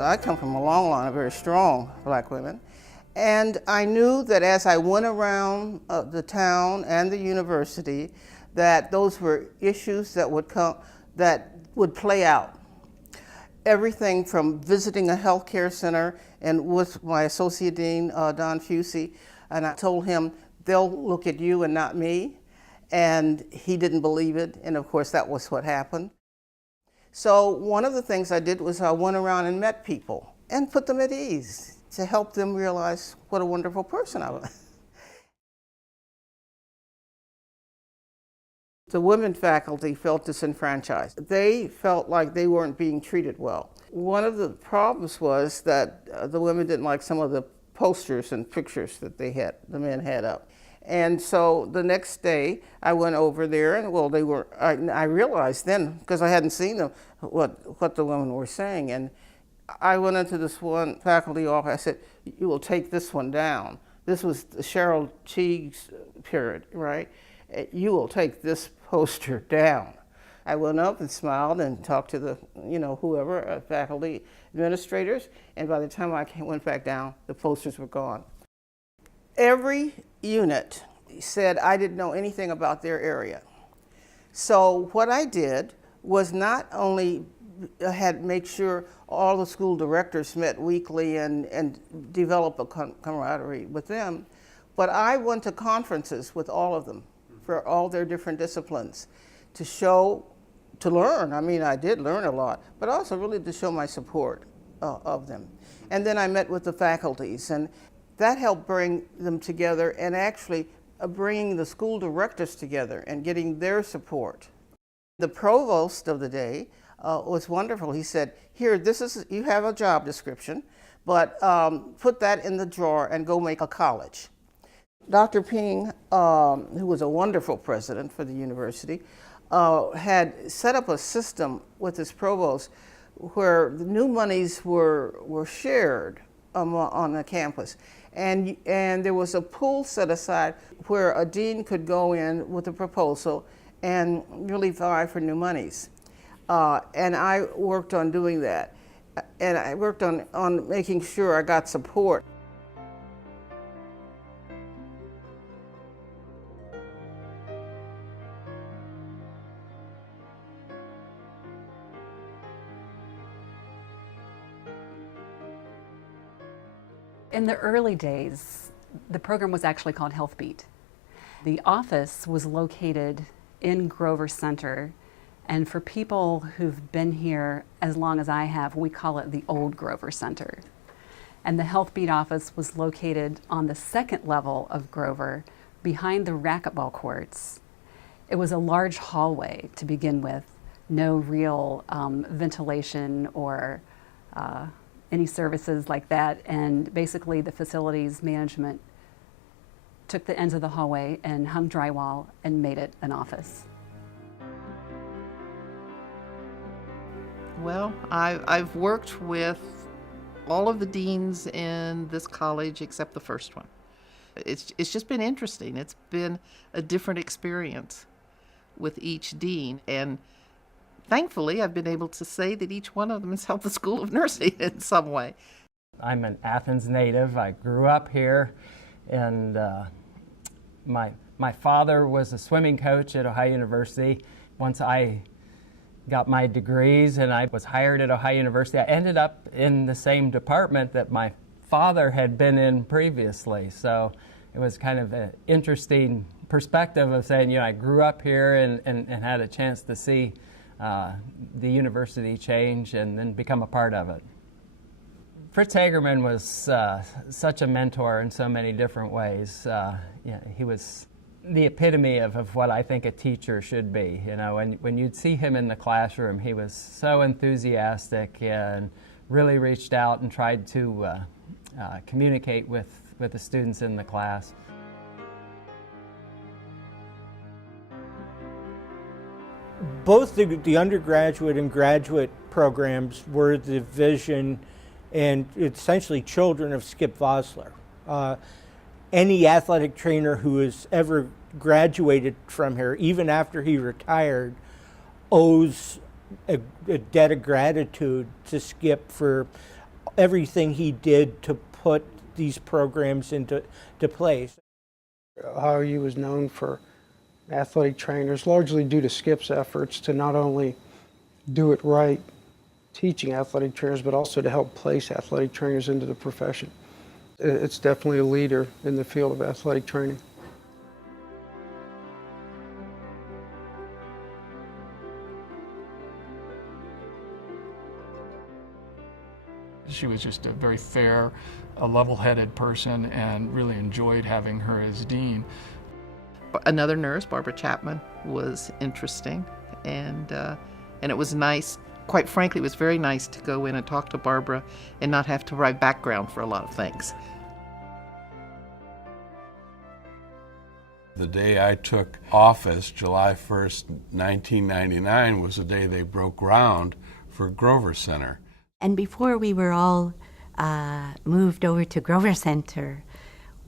I come from a long line of very strong black women. And I knew that as I went around the town and the university, that those were issues that would play out. Everything from visiting a healthcare center and with my associate dean, Don Fusey, and I told him, they'll look at you and not me. And he didn't believe it, and of course that was what happened. So one of the things I did was I went around and met people and put them at ease to help them realize what a wonderful person I was. The women faculty felt disenfranchised. They felt like they weren't being treated well. One of the problems was that the women didn't like some of the posters and pictures that the men had up. And so the next day I went over there and I realized then, because I hadn't seen them, what the women were saying. And I went into this one faculty office, I said, you will take this one down. This was the Cheryl Teague's period, right? You will take this poster down. I went up and smiled and talked to the, whoever, faculty administrators, and by the time I went back down, the posters were gone. Every unit said I didn't know anything about their area. So what I did was not only make sure all the school directors met weekly and develop a camaraderie with them, but I went to conferences with all of them for all their different disciplines to learn. I mean, I did learn a lot, but also really to show my support of them. And then I met with the faculties, and that helped bring them together and actually bringing the school directors together and getting their support. The provost of the day was wonderful. He said, here, you have a job description, but put that in the drawer and go make a college. Dr. Ping, who was a wonderful president for the university, had set up a system with his provost where the new monies were shared on the campus. And there was a pool set aside where a dean could go in with a proposal and really vie for new monies. And I worked on doing that. And I worked on making sure I got support. In the early days, the program was actually called Health Beat. The office was located in Grover Center, and for people who've been here as long as I have, we call it the old Grover Center. And the Health Beat office was located on the second level of Grover, behind the racquetball courts. It was a large hallway to begin with, no real ventilation or any services like that, and basically the facilities management took the ends of the hallway and hung drywall and made it an office. Well, I've worked with all of the deans in this college except the first one. It's just been interesting. It's been a different experience with each dean, and thankfully, I've been able to say that each one of them has helped the School of Nursing in some way. I'm an Athens native. I grew up here, and my father was a swimming coach at Ohio University. Once I got my degrees and I was hired at Ohio University, I ended up in the same department that my father had been in previously. So it was kind of an interesting perspective of saying, I grew up here and had a chance to see the university change and then become a part of it. Fritz Hagerman was such a mentor in so many different ways. He was the epitome of what I think a teacher should be. When you'd see him in the classroom, he was so enthusiastic and really reached out and tried to communicate with the students in the class. Both the undergraduate and graduate programs were the vision and essentially children of Skip Vosler. Any athletic trainer who has ever graduated from here, even after he retired, owes a debt of gratitude to Skip for everything he did to put these programs into place. Ohio was known for athletic trainers, largely due to Skip's efforts to not only do it right teaching athletic trainers, but also to help place athletic trainers into the profession. It's definitely a leader in the field of athletic training. She was just a very fair, a level-headed person, and really enjoyed having her as dean. Another nurse, Barbara Chapman, was interesting, and it was nice. Quite frankly, it was very nice to go in and talk to Barbara and not have to write background for a lot of things. The day I took office, July 1st, 1999, was the day they broke ground for Grover Center. And before we were all moved over to Grover Center,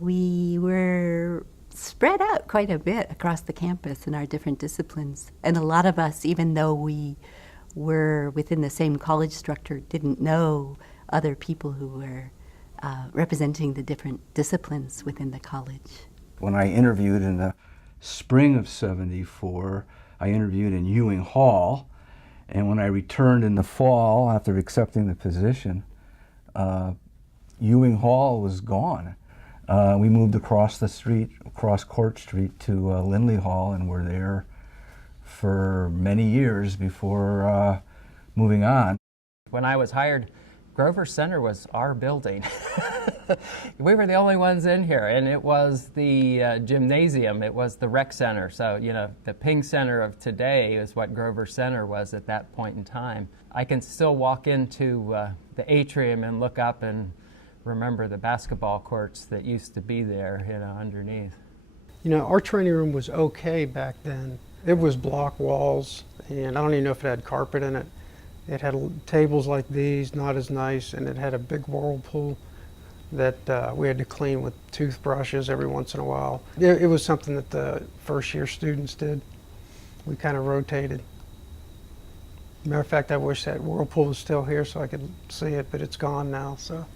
we were spread out quite a bit across the campus in our different disciplines. And a lot of us, even though we were within the same college structure, didn't know other people who were representing the different disciplines within the college. When I interviewed in the spring of '74, I interviewed in Ewing Hall, and when I returned in the fall after accepting the position, Ewing Hall was gone. We moved across the street, across Court Street to Lindley Hall, and were there for many years before moving on. When I was hired, Grover Center was our building. We were the only ones in here, and it was the gymnasium, it was the rec center. So, you know, the Ping Center of today is what Grover Center was at that point in time. I can still walk into the atrium and look up and remember the basketball courts that used to be there, you know, underneath. You know, our training room was okay back then. It was block walls, and I don't even know if it had carpet in it. It had tables like these, not as nice, and it had a big whirlpool that we had to clean with toothbrushes every once in a while. It was something that the first year students did. We kind of rotated. Matter of fact, I wish that whirlpool was still here so I could see it, but it's gone now. So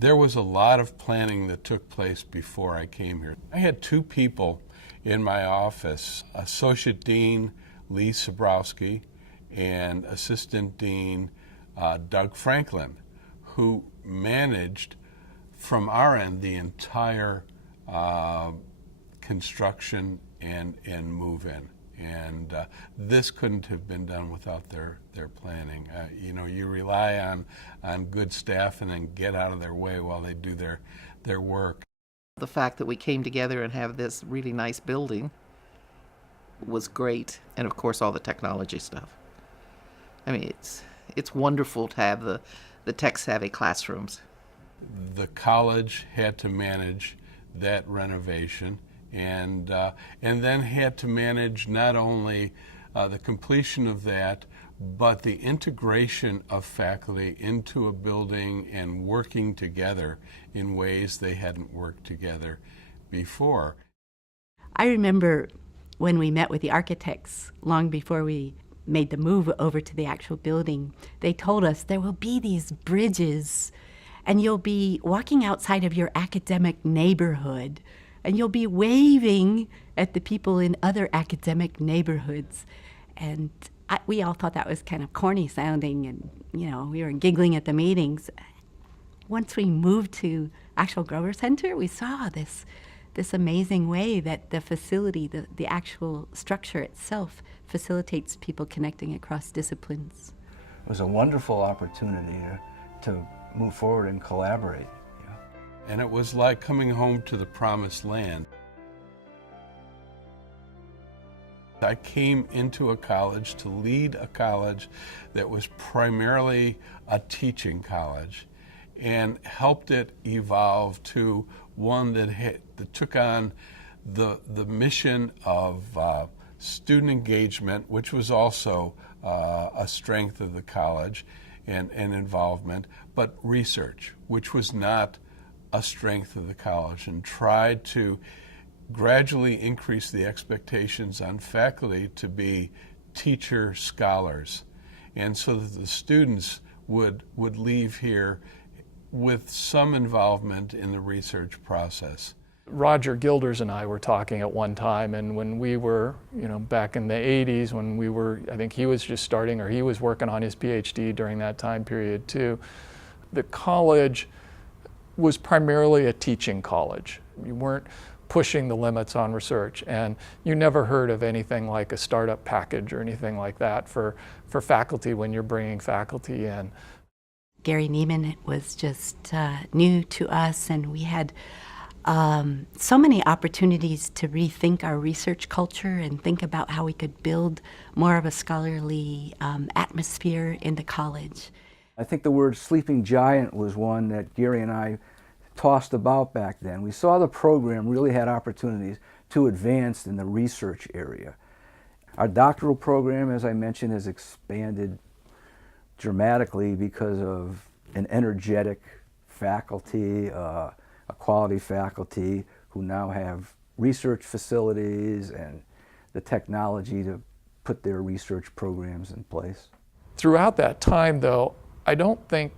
There was a lot of planning that took place before I came here. I had two people in my office, Associate Dean Lee Sabrowski and Assistant Dean Doug Franklin, who managed from our end the entire construction and move-in. And this couldn't have been done without their planning. You know, you rely on good staff and then get out of their way while they do their work. The fact that we came together and have this really nice building was great, and of course all the technology stuff. I mean, it's wonderful to have the tech-savvy classrooms. The college had to manage that renovation, and then had to manage not only the completion of that, but the integration of faculty into a building and working together in ways they hadn't worked together before. I remember when we met with the architects long before we made the move over to the actual building, they told us there will be these bridges and you'll be walking outside of your academic neighborhood and you'll be waving at the people in other academic neighborhoods. And we all thought that was kind of corny sounding, and you know, we were giggling at the meetings. Once we moved to actual Grover Center, we saw this amazing way that the facility, the actual structure itself, facilitates people connecting across disciplines. It was a wonderful opportunity to move forward and collaborate. Yeah. And it was like coming home to the promised land. I came into a college to lead a college that was primarily a teaching college and helped it evolve to one that took on the mission of student engagement, which was also a strength of the college and involvement, but research, which was not a strength of the college, and tried to gradually increase the expectations on faculty to be teacher scholars, and so that the students would leave here with some involvement in the research process. Roger Gilders and I were talking at one time, and when we were, back in the 80s, when we were, I think he was just starting, or he was working on his PhD during that time period too, the college was primarily a teaching college. You weren't pushing the limits on research, and you never heard of anything like a startup package or anything like that for faculty when you're bringing faculty in. Gary Neiman was just new to us, and we had so many opportunities to rethink our research culture and think about how we could build more of a scholarly atmosphere in the college. I think the word sleeping giant was one that Gary and I tossed about back then. We saw the program really had opportunities to advance in the research area. Our doctoral program, as I mentioned, has expanded dramatically because of an energetic faculty, a quality faculty who now have research facilities and the technology to put their research programs in place. Throughout that time, though, I don't think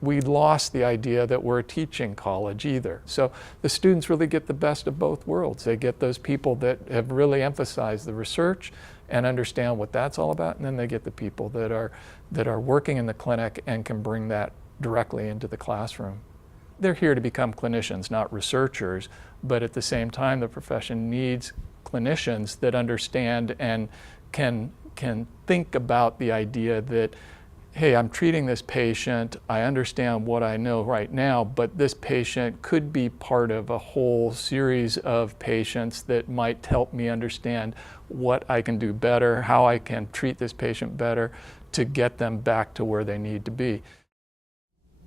we lost the idea that we're a teaching college either. So the students really get the best of both worlds. They get those people that have really emphasized the research and understand what that's all about, and then they get the people that are working in the clinic and can bring that directly into the classroom. They're here to become clinicians, not researchers, but at the same time, the profession needs clinicians that understand and can think about the idea that, hey, I'm treating this patient, I understand what I know right now, but this patient could be part of a whole series of patients that might help me understand what I can do better, how I can treat this patient better to get them back to where they need to be.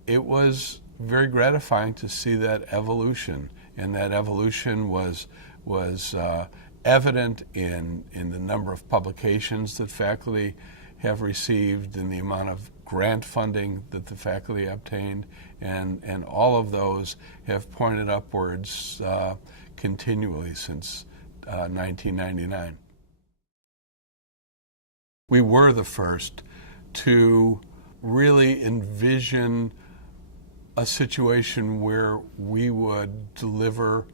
It was very gratifying to see that evolution, and that evolution was evident in the number of publications that faculty have received, in the amount of grant funding that the faculty obtained, and all of those have pointed upwards continually since 1999. We were the first to really envision a situation where we would deliver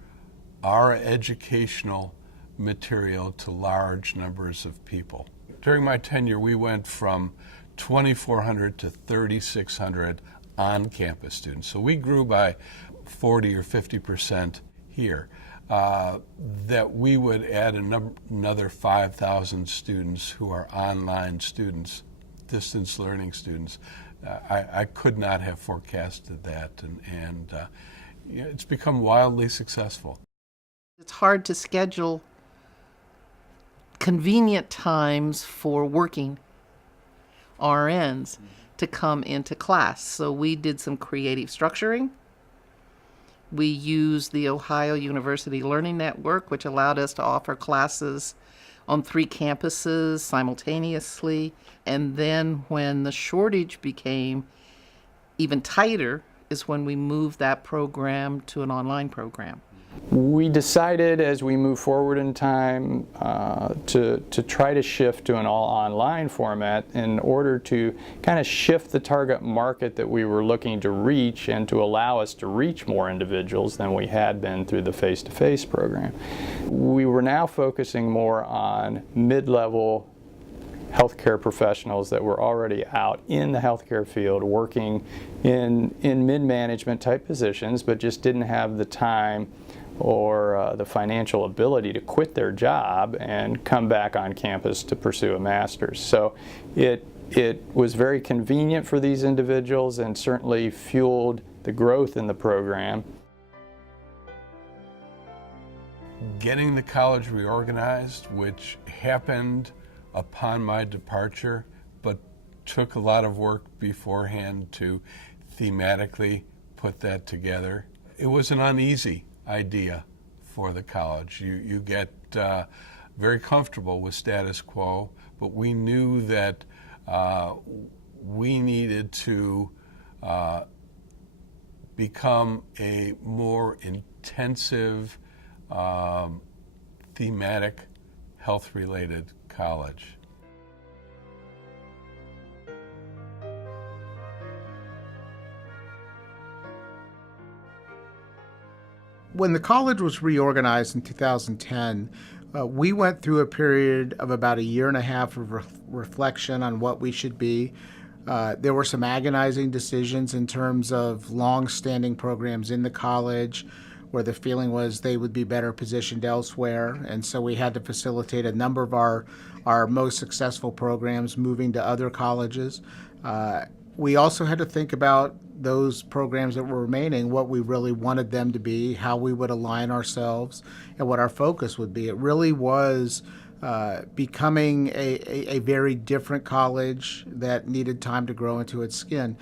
our educational material to large numbers of people. During my tenure, we went from 2,400 to 3,600 on-campus students. So we grew by 40 or 50% here. That we would add another 5,000 students who are online students, distance learning students. I could not have forecasted that, and it's become wildly successful. It's hard to schedule convenient times for working RNs to come into class. So we did some creative structuring. We used the Ohio University Learning Network, which allowed us to offer classes on 3 campuses simultaneously. And then when the shortage became even tighter is when we moved that program to an online program. We decided as we move forward in time to try to shift to an all online format in order to kind of shift the target market that we were looking to reach and to allow us to reach more individuals than we had been through the face-to-face program. We were now focusing more on mid-level healthcare professionals that were already out in the healthcare field working in mid-management type positions, but just didn't have the time or the financial ability to quit their job and come back on campus to pursue a master's. So it was very convenient for these individuals and certainly fueled the growth in the program. Getting the college reorganized, which happened upon my departure, but took a lot of work beforehand to thematically put that together. It was an uneasy idea for the college. You get very comfortable with status quo, but we knew that we needed to become a more intensive, thematic, health-related college. When the college was reorganized in 2010, we went through a period of about a year and a half of reflection on what we should be. There were some agonizing decisions in terms of long-standing programs in the college where the feeling was they would be better positioned elsewhere, and so we had to facilitate a number of our most successful programs moving to other colleges. We also had to think about those programs that were remaining, what we really wanted them to be, how we would align ourselves, and what our focus would be. It really was becoming a very different college that needed time to grow into its skin.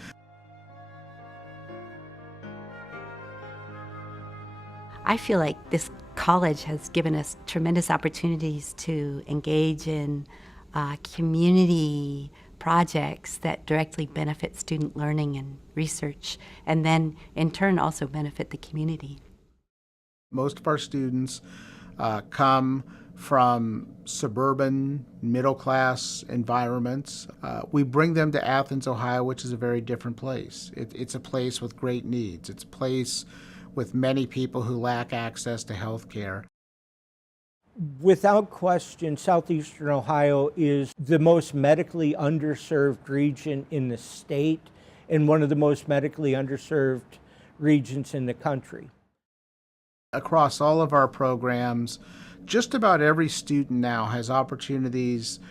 I feel like this college has given us tremendous opportunities to engage in community projects that directly benefit student learning and research, and then in turn also benefit the community. Most of our students come from suburban, middle-class environments. We bring them to Athens, Ohio, which is a very different place. It's a place with great needs. It's a place with many people who lack access to health care. Without question, southeastern Ohio is the most medically underserved region in the state and one of the most medically underserved regions in the country. Across all of our programs, just about every student now has opportunities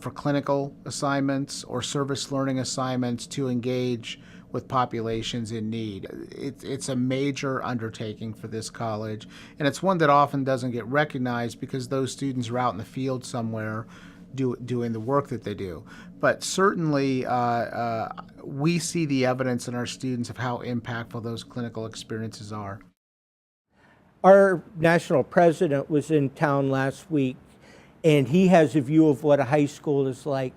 for clinical assignments or service learning assignments to engage with populations in need. It's a major undertaking for this college, and it's one that often doesn't get recognized because those students are out in the field somewhere doing the work that they do. But certainly we see the evidence in our students of how impactful those clinical experiences are. Our national president was in town last week, and he has a view of what a high school is like.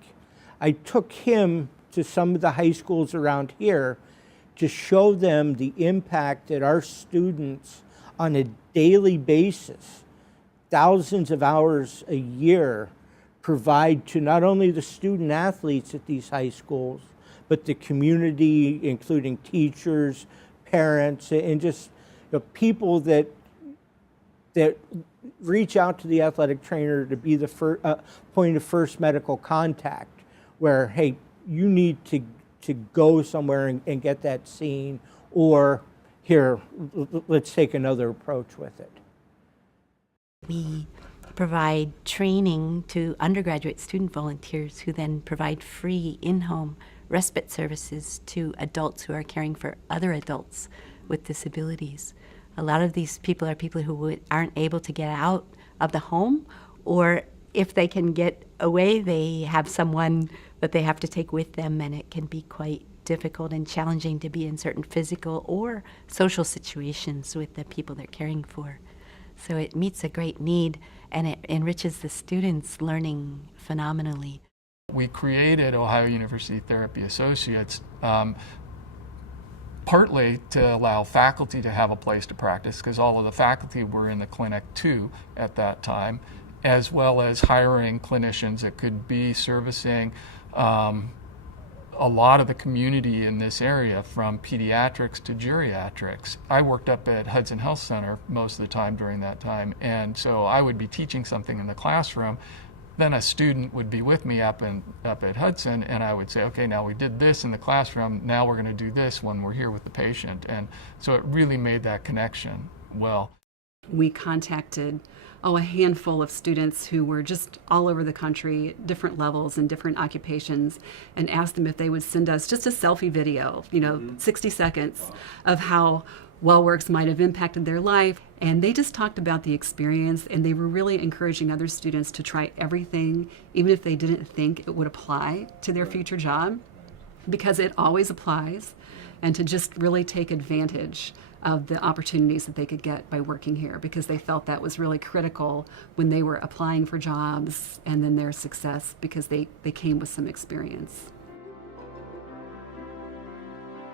I took him to some of the high schools around here to show them the impact that our students on a daily basis, thousands of hours a year, provide to not only the student athletes at these high schools, but the community, including teachers, parents, and just people that reach out to the athletic trainer to be the point of first medical contact, where, hey, you need to go somewhere and get that seen, or here, let's take another approach with it. We provide training to undergraduate student volunteers who then provide free in-home respite services to adults who are caring for other adults with disabilities. A lot of these people are people who aren't able to get out of the home, or if they can get away, they have someone that they have to take with them, and it can be quite difficult and challenging to be in certain physical or social situations with the people they're caring for. So it meets a great need, and it enriches the students' learning phenomenally. We created Ohio University Therapy Associates partly to allow faculty to have a place to practice, because all of the faculty were in the clinic too at that time, as well as hiring clinicians that could be servicing a lot of the community in this area, from pediatrics to geriatrics. I worked up at Hudson Health Center most of the time during that time, and so I would be teaching something in the classroom. Then a student would be with me up at Hudson, and I would say, okay, now we did this in the classroom, now we're going to do this when we're here with the patient. And so it really made that connection well. We contacted a handful of students who were just all over the country, different levels and different occupations, and asked them if they would send us just a selfie video, 60 seconds of how WellWorks might have impacted their life. And they just talked about the experience, and they were really encouraging other students to try everything, even if they didn't think it would apply to their future job, because it always applies, and to just really take advantage of the opportunities that they could get by working here, because they felt that was really critical when they were applying for jobs, and then their success because they came with some experience.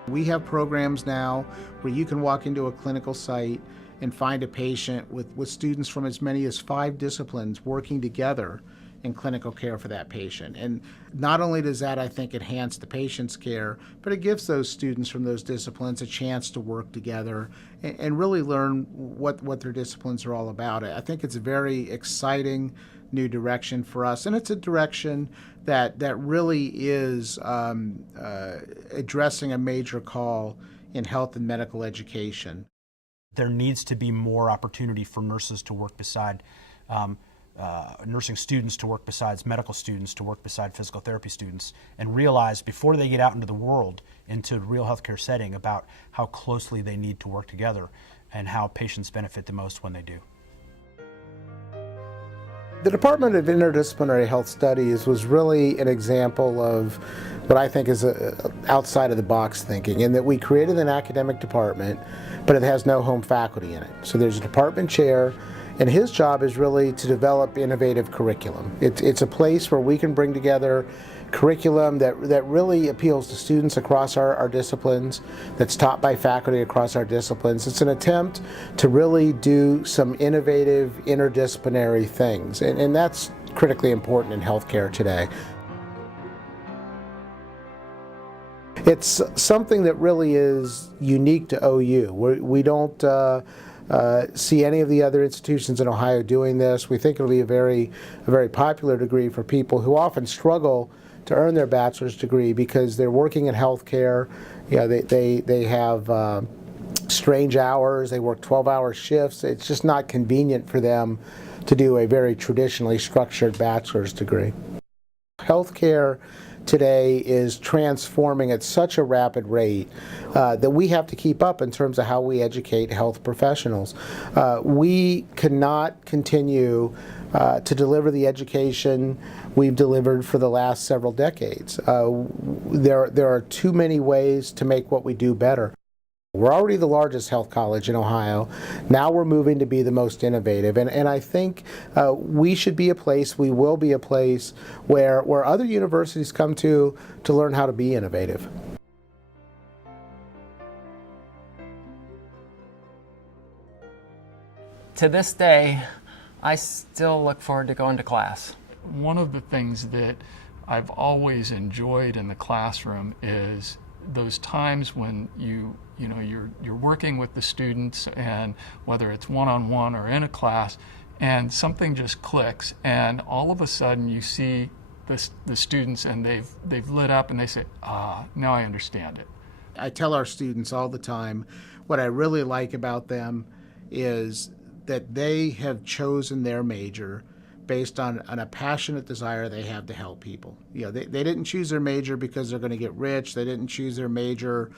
We have programs now where you can walk into a clinical site and find a patient with students from as many as 5 disciplines working together in clinical care for that patient. And not only does that, I think, enhance the patient's care, but it gives those students from those disciplines a chance to work together and really learn what their disciplines are all about. I think it's a very exciting new direction for us, and it's a direction that really is addressing a major call in health and medical education. There needs to be more opportunity for nurses to work beside nursing students, to work besides medical students, to work beside physical therapy students, and realize before they get out into the world, into a real healthcare setting, about how closely they need to work together and how patients benefit the most when they do. The Department of Interdisciplinary Health Studies was really an example of what I think is outside of the box thinking, in that we created an academic department, but it has no home faculty in it. So there's a department chair, and his job is really to develop innovative curriculum. It's a place where we can bring together curriculum that really appeals to students across our disciplines, that's taught by faculty across our disciplines. It's an attempt to really do some innovative interdisciplinary things, and that's critically important in healthcare today. It's something that really is unique to OU. We don't see any of the other institutions in Ohio doing this. We think it'll be a very popular degree for people who often struggle to earn their bachelor's degree because they're working in healthcare. You know, they have strange hours. They work 12-hour shifts. It's just not convenient for them to do a very traditionally structured bachelor's degree. Healthcare today is transforming at such a rapid rate that we have to keep up in terms of how we educate health professionals. We cannot continue to deliver the education we've delivered for the last several decades. There are too many ways to make what we do better. We're already the largest health college in Ohio. Now we're moving to be the most innovative. And I think we should be a place, we will be a place where other universities come to learn how to be innovative. To this day, I still look forward to going to class. One of the things that I've always enjoyed in the classroom is those times when you're working with the students, and whether it's one-on-one or in a class, and something just clicks, and all of a sudden you see the students and they've lit up and they say, now I understand it. I tell our students all the time, what I really like about them is that they have chosen their major based on a passionate desire they have to help people. You know, they didn't choose their major because they're going to get rich. They didn't choose their major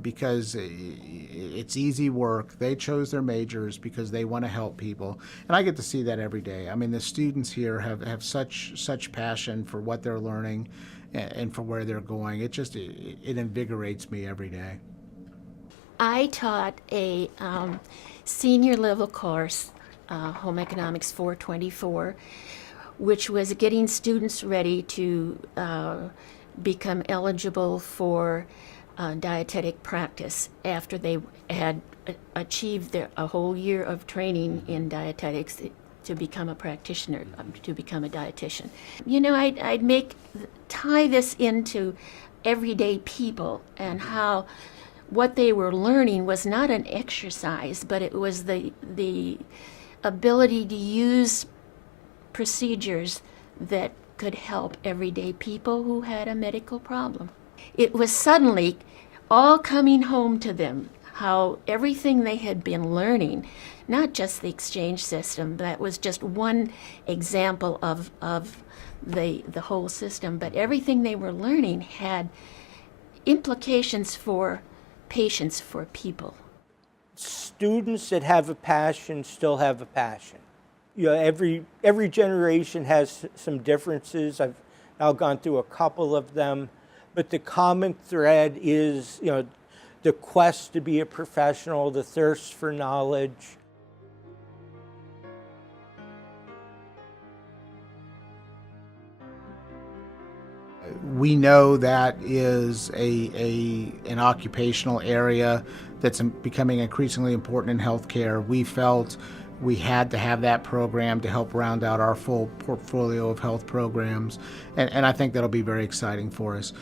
because it's easy work. They chose their majors because they want to help people. And I get to see that every day. I mean, the students here have such passion for what they're learning and for where they're going. It invigorates me every day. I taught a senior level course, Home Economics 424, which was getting students ready to become eligible for dietetic practice after they had achieved a whole year of training in dietetics to become a practitioner, to become a dietitian. You know, I'd tie this into everyday people and how what they were learning was not an exercise, but it was the ability to use procedures that could help everyday people who had a medical problem. It was suddenly all coming home to them, how everything they had been learning, not just the exchange system, that was just one example of the whole system, but everything they were learning had implications for patients, for people. Students that have a passion still have a passion. You know, every generation has some differences. I've now gone through a couple of them, but the common thread is, you know, the quest to be a professional, the thirst for knowledge. We know that is an occupational area that's becoming increasingly important in healthcare. We felt we had to have that program to help round out our full portfolio of health programs, and I think that'll be very exciting for us.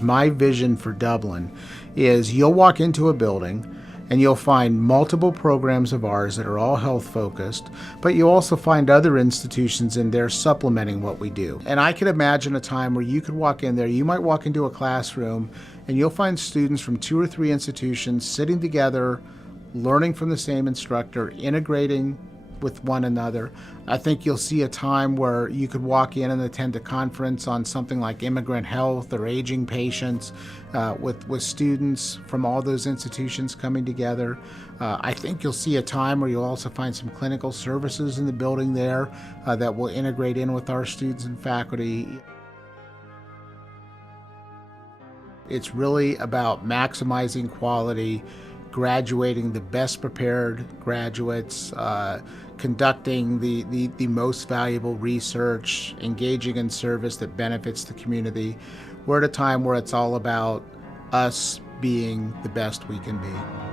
My vision for Dublin is you'll walk into a building and you'll find multiple programs of ours that are all health focused, but you'll also find other institutions in there supplementing what we do. And I could imagine a time where you could walk in there, you might walk into a classroom and you'll find students from 2 or 3 institutions sitting together, learning from the same instructor, integrating with one another. I think you'll see a time where you could walk in and attend a conference on something like immigrant health or aging patients with students from all those institutions coming together. I think you'll see a time where you'll also find some clinical services in the building there that will integrate in with our students and faculty. It's really about maximizing quality, graduating the best prepared graduates, conducting the most valuable research, engaging in service that benefits the community. We're at a time where it's all about us being the best we can be.